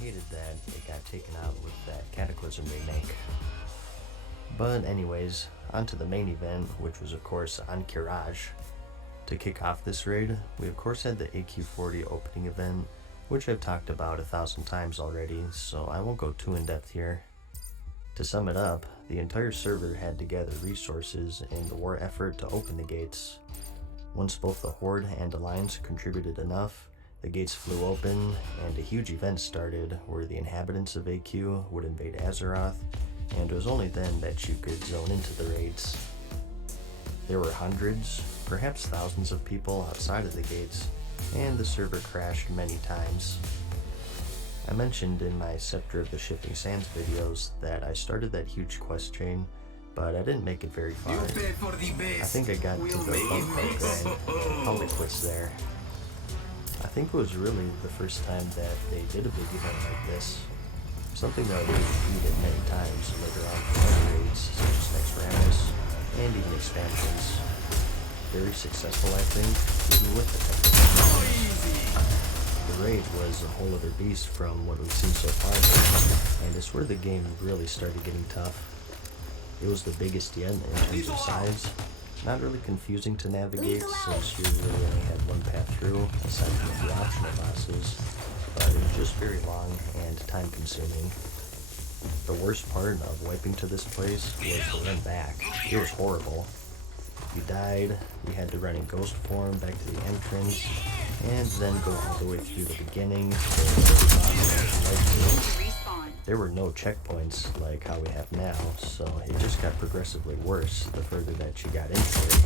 hated that it got taken out with that Cataclysm remake. But anyways, on to the main event, which was of course on Rouges. To kick off this raid, we of course had the AQ40 opening event, which I've talked about 1,000 times already, so I won't go too in depth here. To sum it up, the entire server had to gather resources in the war effort to open the gates. Once both the Horde and Alliance contributed enough, the gates flew open and a huge event started where the inhabitants of AQ would invade Azeroth, and it was only then that you could zone into the raids. There were hundreds, perhaps thousands of people outside of the gates, and the server crashed many times. I mentioned in my Scepter of the Shifting Sands videos that I started that huge quest chain, but I didn't make it very far. I think I got to the bug grind and called it quits there. I think it was really the first time that they did a big event like this, something that we repeated many times later on for other raids such as Next Rammus and even expansions. Very successful, I think, even with the technical. The raid was a whole other beast from what we've seen so far, and it's where the game really started getting tough. It was the biggest yet in terms of size. Not really confusing to navigate since you really only had one path through, aside from the optional bosses, but it was just very long and time consuming. The worst part of wiping to this place was the run back. It was horrible. You died, you had to run in ghost form back to the entrance, and then go all the way through the beginning. There were no checkpoints like how we have now, so it just got progressively worse the further that you got into it.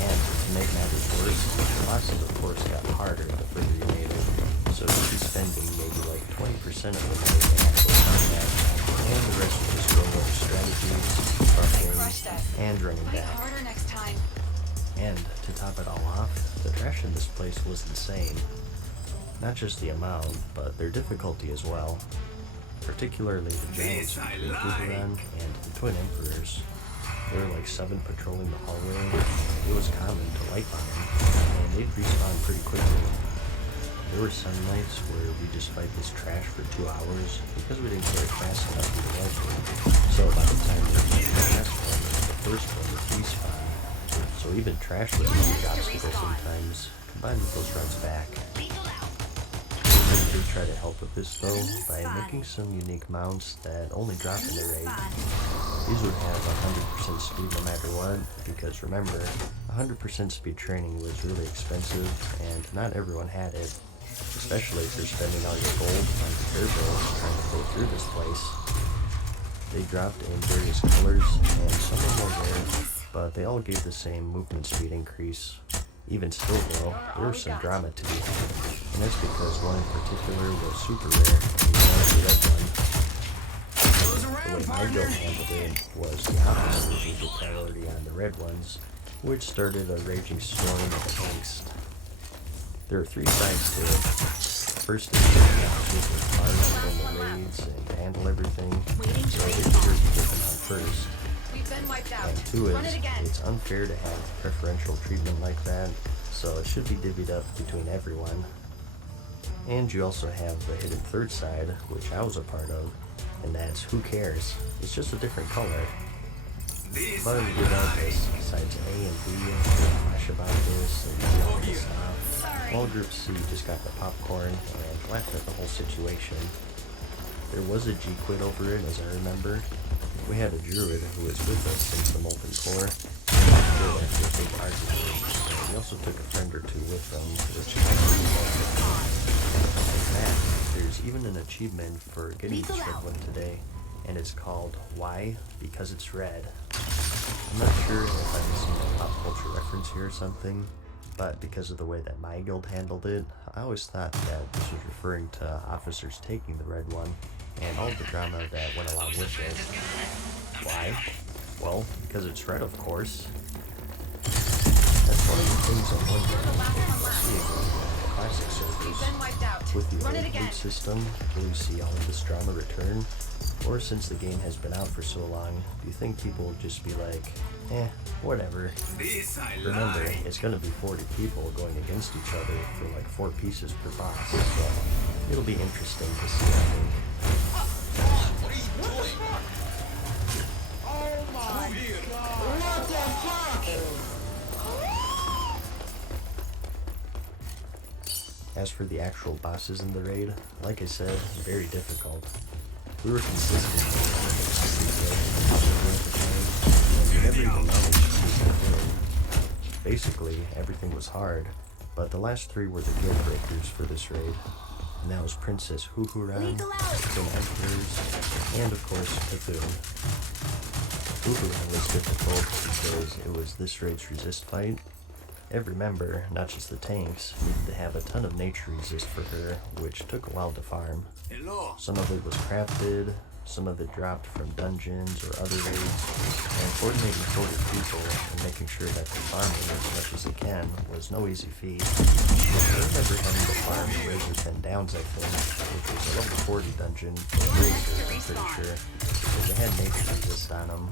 And to make matters worse, the bosses of course got harder the further you made it, so you'd be spending maybe like 20% of the money in actual combat, and the rest would just go over strategies, buffing, and running back. And to top it all off, the trash in this place was insane. Not just the amount, but their difficulty as well. Particularly the giants, the Guzaran, and the Twin Emperors. There were like 7 patrolling the hallway. It was common to light bomb them, and they'd respawn pretty quickly. There were some nights where we just fight this trash for 2 hours because we didn't get it fast enough to get out. So by the time we reached the last one, the first one would respawn. So even trash was a huge obstacle sometimes, combined with those runs back. We did try to help with this though, by making some unique mounts that only drop in the raid. These would have 100% speed no matter what, because remember, 100% speed training was really expensive, and not everyone had it, especially if you're spending all your gold on repair bills trying to go through this place. They dropped in various colors, and some were more rare, but they all gave the same movement speed increase. Even still though, there was some drama to be had, and that's because one in particular was super rare, and you wanted the red one. The way my build handled it was the opposite of the priority on the red ones, which started a raging storm of angst. There are 3 sides to it. First is getting out super hard from the raids and handle everything, so it deserves to get them on first. And 2 is, it's unfair to have preferential treatment like that, so it should be divvied up between everyone. And you also have the hidden third side, which I was a part of, and that's who cares, it's just a different color. But without this, sides A and B flash about this and all this stuff, while Group C just got the popcorn and laughed at the whole situation. There was a G-Quit over it, as I remember. We had a druid who was with us since the Molten Core, after a big argument, and we also took a friend or 2 with them, which is actually like that. There's even an achievement for getting this red one today, and it's called Why? Because it's red. I'm not sure if I'm missing a pop culture reference here or something, but because of the way that my guild handled it, I always thought that this was referring to officers taking the red one, and all the drama that went along with it. Why? Well, because it's red, of course. That's one of the things I'm wondering if we'll see again in the classic servers. With the old loot system, will you see all of this drama return? Or since the game has been out for so long, do you think people will just be like, whatever. Remember, it's gonna be 40 people going against each other for like 4 pieces per boss, so It'll be interesting to see, I think. Oh my god! What the fuck? As for the actual bosses in the raid, like I said, very difficult. We were consistent in the never even managed to see something. Basically, everything was hard, but the last three were the deal breakers for this raid. And that was Princess Huhuran, Twin Emperors, and of course, Cthulhu. Huhuran was difficult because it was this raid's resist fight. Every member, not just the tanks, needed to have a ton of nature resist for her, which took a while to farm. Some of it was crafted, some of it dropped from dungeons or other raids, and coordinating 40 people and making sure that they're farming as much as they can was no easy feat. I remember having to farm Razor 10 Downs, I think, which was a level 40 dungeon for Razor, I'm pretty sure, because they had nature resist on them.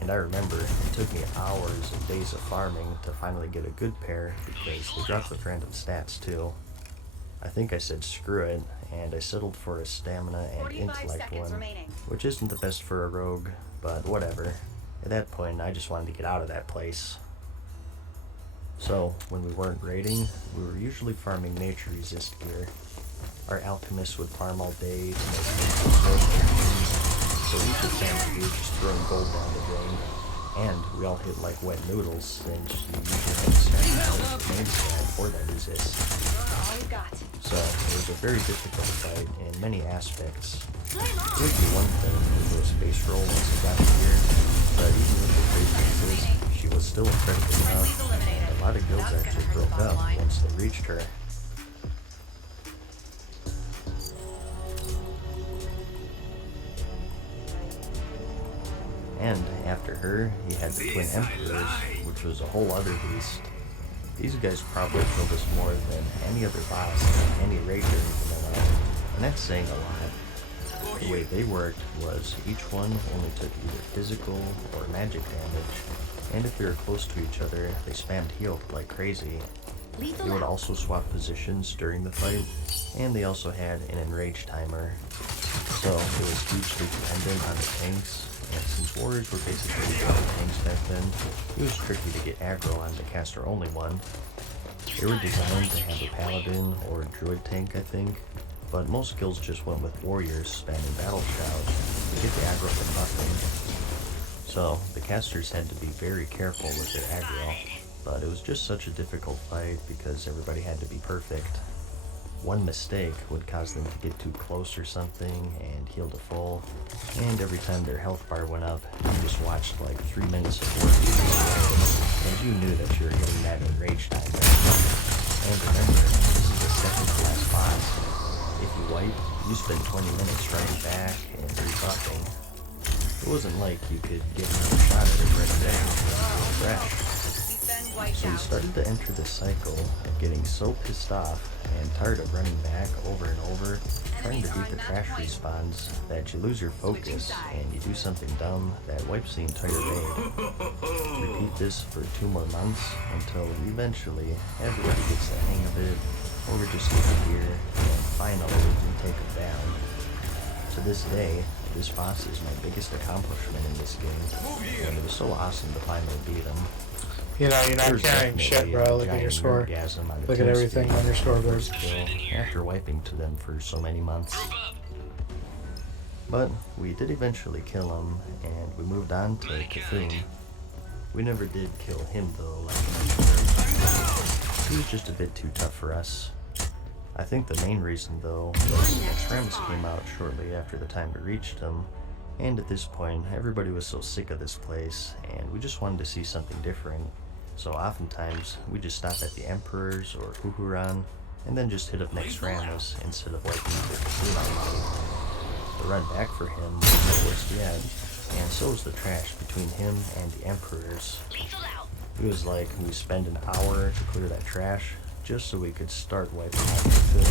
And I remember it took me hours and days of farming to finally get a good pair because they dropped with random stats too. I think I said screw it, and I settled for a stamina and intellect one, which isn't the best for a rogue, but whatever. At that point, I just wanted to get out of that place. So, when we weren't raiding, we were usually farming nature resist gear. Our alchemists would farm all day to make so we could stand here just throwing gold down the drain. And we all hit like wet noodles, since you usually have to sacrifice the main stat for that resist. So, it was a very difficult fight in many aspects. It would be one thing to do a space roll once you got here, but even with the great misses, she was still incredibly tough, and a lot of guilds actually broke up once they reached her. And after her, you had the Twin Emperors, which was a whole other beast. These guys probably killed us more than any other boss in any raid during vanilla, and that's saying a lot. The way they worked was each one only took either physical or magic damage, and if they were close to each other, they spammed heal like crazy. They would also swap positions during the fight, and they also had an enrage timer. So it was hugely dependent on the tanks, and since warriors were basically the only tanks back then, it was tricky to get aggro on the caster only one. They were designed to have a paladin or a druid tank, I think, but most guilds just went with warriors spamming battle shout to get the aggro from nothing. So the casters had to be very careful with their aggro, but it was just such a difficult fight because everybody had to be perfect. One mistake would cause them to get too close or something and heal to full, and every time their health bar went up, you just watched like 3 minutes of work, and you knew that you were hitting that enrage time. And remember, this is the second to last boss. If you wipe, you spend 20 minutes running back and rebuffing. It wasn't like you could get another shot at it right away when you were fresh. So we started to enter the cycle of getting so pissed off and tired of running back over and over, trying to beat the trash respawns, that you lose your focus and you do something dumb that wipes the entire raid. Repeat this for 2 more months until eventually everybody gets the hang of it, or we just get the gear, and finally we take them down. To this day, this boss is my biggest accomplishment in this game, and it was so awesome to finally beat him. You know, you're not carrying shit, bro. Look at your score. Look at everything on your scoreboard. After wiping to them for so many months. But we did eventually kill him, and we moved on to Cthulhu. We never did kill him though, like I mentioned earlier. He was just a bit too tough for us. I think the main reason though was Extremis came out shortly after the time we reached him, and at this point everybody was so sick of this place, and we just wanted to see something different. So oftentimes, we just stop at the Emperors or Huhuran, and then just hit up Extremis instead of wiping for Cthulhu. The run back for him was the worst yet, and so was the trash between him and the Emperors. It was like we spend an hour to clear that trash, just so we could start wiping out Cthulhu.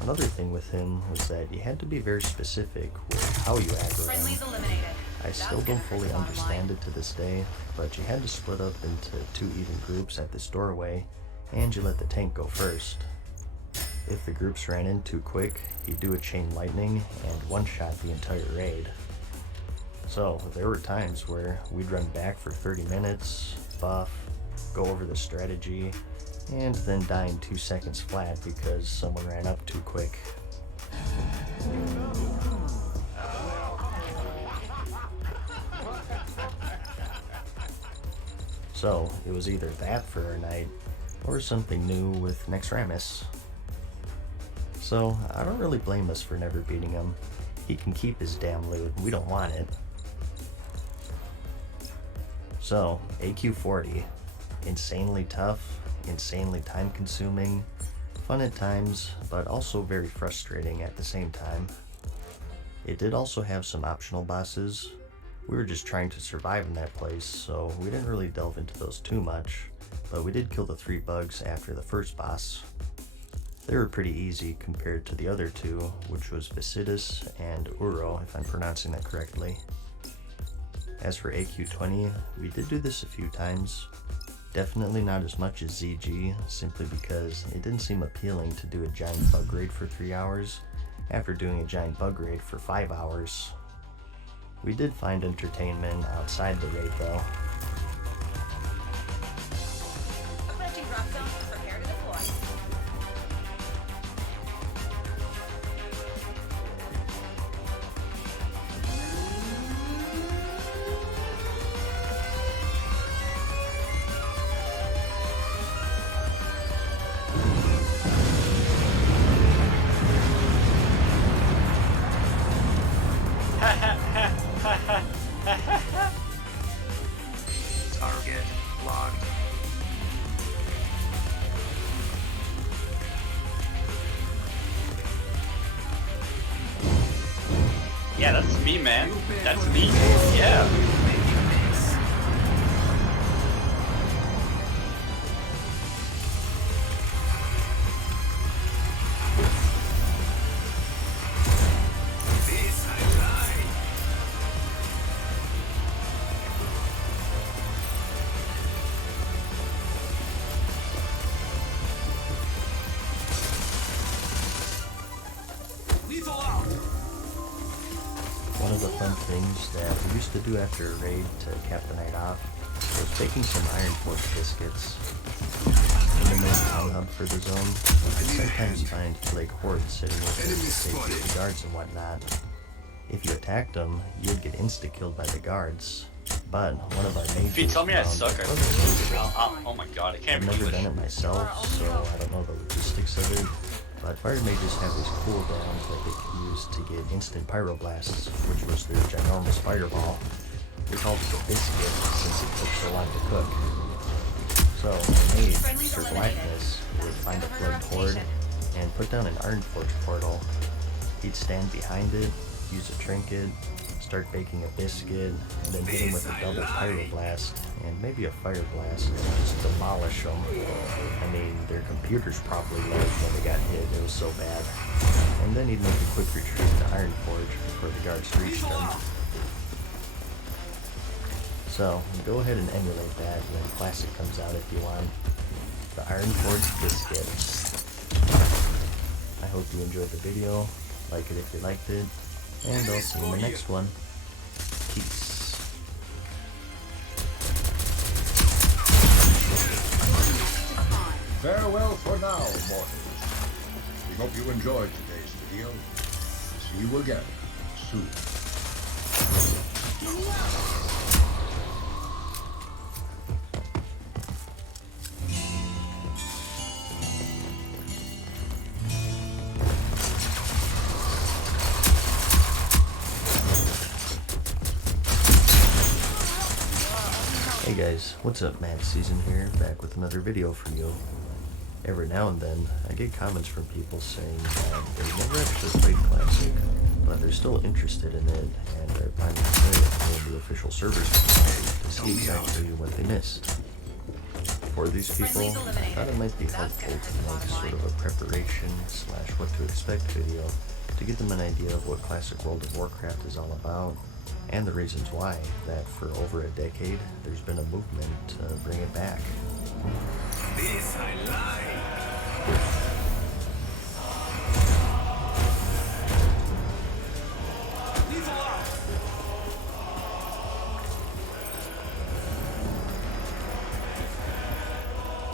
Another thing with him was that you had to be very specific with how you aggro him. I still don't fully understand it to this day, but you had to split up into 2 even groups at this doorway, and you let the tank go first. If the groups ran in too quick, he'd do a chain lightning and one-shot the entire raid. So there were times where we'd run back for 30 minutes, buff, go over the strategy, and then die in 2 seconds flat because someone ran up too quick. So it was either that for our night, or something new with Nexramus. So I don't really blame us for never beating him. He can keep his damn loot, we don't want it. So, AQ40, insanely tough, insanely time consuming, fun at times, but also very frustrating at the same time. It did also have some optional bosses. We were just trying to survive in that place, so we didn't really delve into those too much, but we did kill the 3 bugs after the first boss. They were pretty easy compared to the other 2, which was Vicitus and Uro, if I'm pronouncing that correctly. As for AQ20, we did do this a few times. Definitely not as much as ZG, simply because it didn't seem appealing to do a giant bug raid for 3 hours, after doing a giant bug raid for 5 hours. We did find entertainment outside the raid though. Approaching drop zone, prepare to deploy. Target locked. Yeah, that's me, man. That's me. Yeah. This I try. Lethal out. One of the fun things that we used to do after a raid to cap the night off was baking some Iron Forge biscuits. In the main town hub for the zone, we could sometimes find plague hordes sitting within the safety of the guards and whatnot. If you attacked them, you'd get insta-killed by the guards. But one of our mages If you tell me I found suck, it I wasn't suitable. oh my god, I can't I've read never done English. it myself, so I don't know the logistics of it. But fire mages have these cooldowns that they can use to get instant pyroblasts, which was their ginormous fireball. We called it the biscuit since it took so long to cook. So a mage, for blackness, would find a flood horde and put down an Iron Forge portal. He'd stand behind it, use a trinket, start baking a biscuit, then hit him with a double pyroblast and maybe a fire blast and just demolish them. I mean, their computers probably lagged when they got hit, it was so bad. And then he'd make a quick retreat to Iron Forge before the guards reached him. So, go ahead and emulate that when Classic comes out if you want. The Iron Forge biscuit. I hope you enjoyed the video, like it if you liked it, and I'll see you in the next one. Peace. Farewell for now, mortals. We hope you enjoyed today's video. See you again soon. Hey guys, what's up? Matt Season here, back with another video for you. Every now and then, I get comments from people saying that they never actually played Classic, but they're still interested in it, and they're planning to play it for the official servers to see exactly what they missed. For these people, I thought it might be helpful to make sort of a preparation / what to expect video to give them an idea of what Classic World of Warcraft is all about, and the reasons why, that for over a decade, there's been a movement to bring it back. This I like. Lethal out.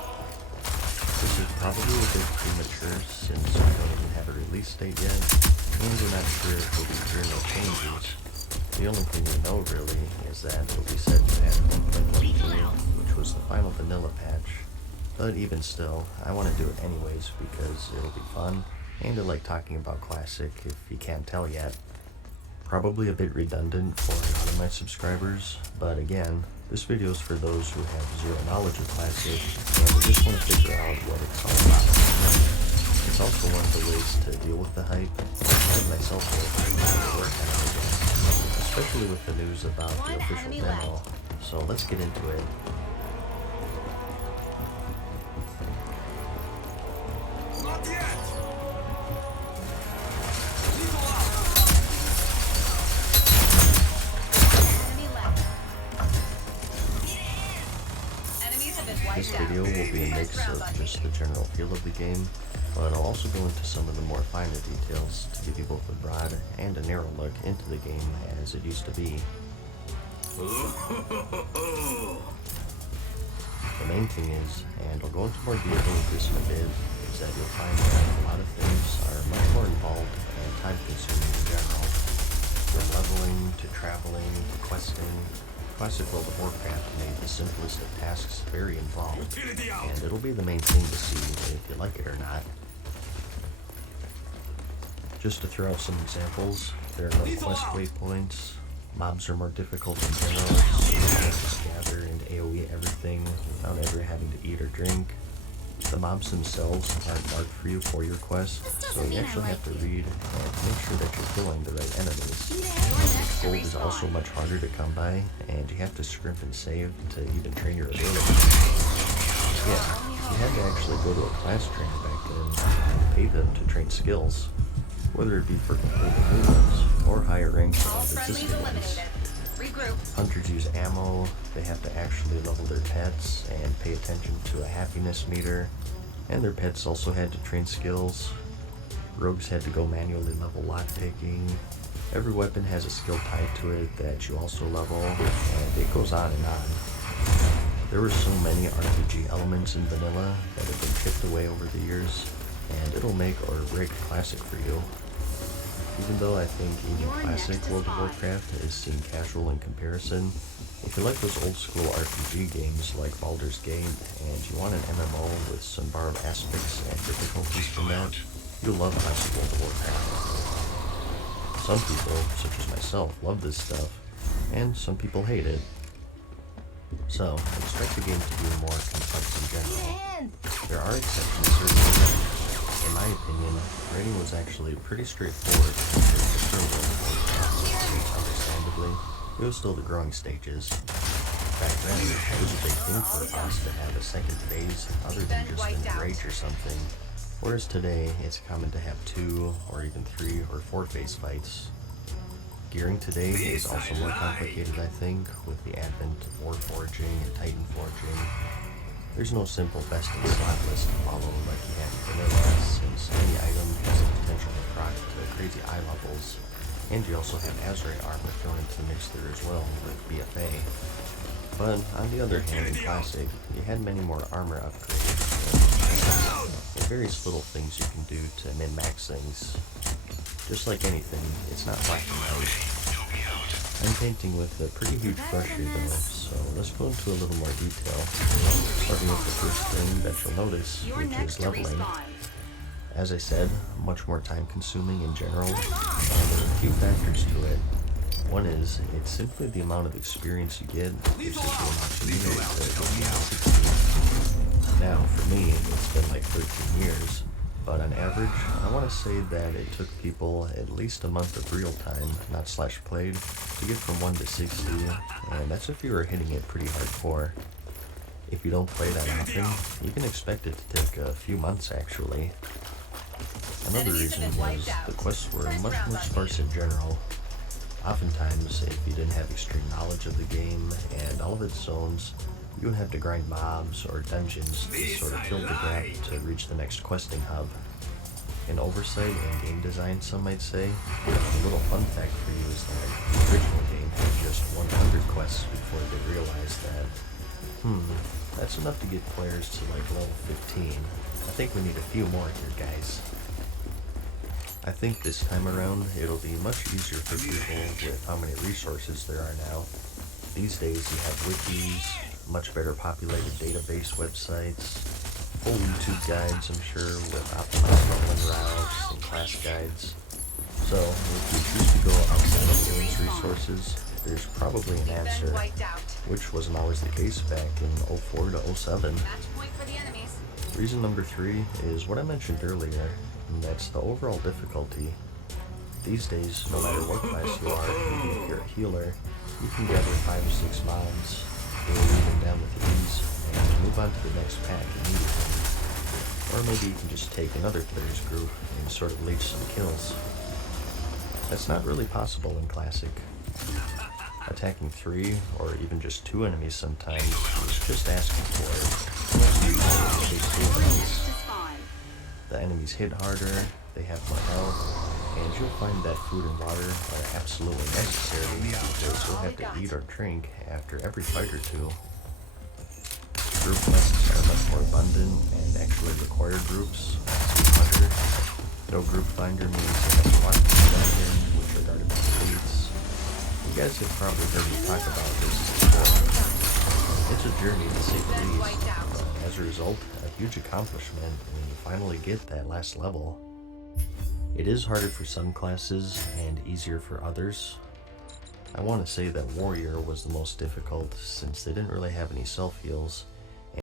This is probably a bit premature since we don't even have a release date yet, and we're not sure if there'll be journal changes. The only thing we know really is that it'll be set to patch 1.12, which was the final vanilla patch. But even still, I want to do it anyways because it'll be fun, and I like talking about Classic if you can't tell yet. Probably a bit redundant for a lot of my subscribers, but again, this video is for those who have zero knowledge of Classic and they just want to figure out what it's all about. It's also one of the ways to deal with the hype. I myself will work on it again, especially with the news about the official demo. So let's get into it. Not yet. Lethal out. Enemy left. Enemies have been This wiped out. video will be a mix of just the general feel of the game, but I'll also go into some of the more finer details to give you both a broad and a narrow look into the game as it used to be. The main thing is, and I'll go into more detail with this in a bit, is that you'll find that a lot of things are much more involved and time consuming in general. From leveling to traveling to questing, Classic World of Warcraft made the simplest of tasks very involved, Utility out. and it'll be the main thing to see if you like it or not. Just to throw out some examples, there are no quest waypoints, mobs are more difficult in general, so you can't just gather and AoE everything without ever having to eat or drink. The mobs themselves aren't marked for you for your quest, so you actually have to read and make sure that you're killing the right enemies. Gold is also much harder to come by, and you have to scrimp and save to even train your abilities. Yeah, you had to actually go to a class trainer back then and pay them to train skills, whether it be for completing new ones or higher ranks All of friendlies existing ones. eliminated. Regroup. Hunters use ammo, they have to actually level their pets and pay attention to a happiness meter, and their pets also had to train skills. Rogues had to go manually level lockpicking. Every weapon has a skill tied to it that you also level, and it goes on and on. There were so many RPG elements in vanilla that have been chipped away over the years, and it'll make or break Classic for you. Even though I think even Classic World of Warcraft is seen casual in comparison, if you like those old school RPG games like Baldur's Gate and you want an MMO with some borrowed aspects and difficulties from that, you'll love Classic World of Warcraft. Some people, such as myself, love this stuff, and some people hate it. So, expect the game to be more complex in general. There are exceptions certainly. In my opinion, raiding was actually pretty straightforward compared to World of Warcraft, since understandably, it was still the growing stages. Back then, it was a big thing for us to have a second phase other than just an rage or something, whereas today, it's common to have 2 or even 3 or 4 phase fights. Gearing today is also more complicated, I think, with the advent of Warforging and Titan Forging. There's no simple best in slot list to follow like you have in vanilla, since any item has the potential to proc to crazy eye levels, and you also have Azure armor thrown into the mix there as well with BFA. But on the other hand, in Classic, you had many more armor upgrades and various little things you can do to min-max things. Just like anything, it's not black and white. I'm painting with a pretty huge brush here though, so let's go into a little more detail. Starting with the first thing that you'll notice, You're which next is to leveling. respawn. As I said, much more time consuming in general, and there are a few factors to it. One is, it's simply the amount of experience you get versus the amount you need to Now, for me, it's been like 13 years, but on average, I want to say that it took people at least a month of real time, not slash played, to get from 1 to 60, and that's if you were hitting it pretty hardcore. If you don't play that often, you can expect it to take a few months actually. Another reason was the quests were much more sparse in general. Oftentimes, if you didn't have extreme knowledge of the game and all of its zones, you would have to grind mobs or dungeons to sort of fill the gap to reach the next questing hub. An oversight in game design, some might say. A little fun fact for you is that the original game had just 100 quests before they realized that, that's enough to get players to like level 15. I think we need a few more here, guys. I think this time around, it'll be much easier for people with how many resources there are now. These days you have wikis, much better populated database websites, full YouTube guides, I'm sure, with optimized leveling routes and class guides. So, if you choose to go outside of game's resources, there's probably an answer, which wasn't always the case back in 04 to 07. Match point for the enemies. Reason number 3 is what I mentioned earlier, and that's the overall difficulty. These days, no matter what class you are, even if you're a healer, you can gather 5 or 6 mobs, go even down with ease, and move on to the next pack immediately. Or maybe you can just take another player's group and sort of leech some kills. That's not really possible in Classic. Attacking 3 or even just 2 enemies sometimes is just asking for it. The enemies hit harder, they have more health, and you'll find that food and water are absolutely necessary because you'll have to eat or drink after every fight or 2. Group quests are much more abundant and actually require groups, harder. No group finder means you have to walk through the dungeon, which are guarded by elites. You guys have probably heard me talk about this before. It's a journey to say the least, but as a result, a huge accomplishment when you finally get that last level. It is harder for some classes and easier for others. I want to say that Warrior was the most difficult since they didn't really have any self-heals.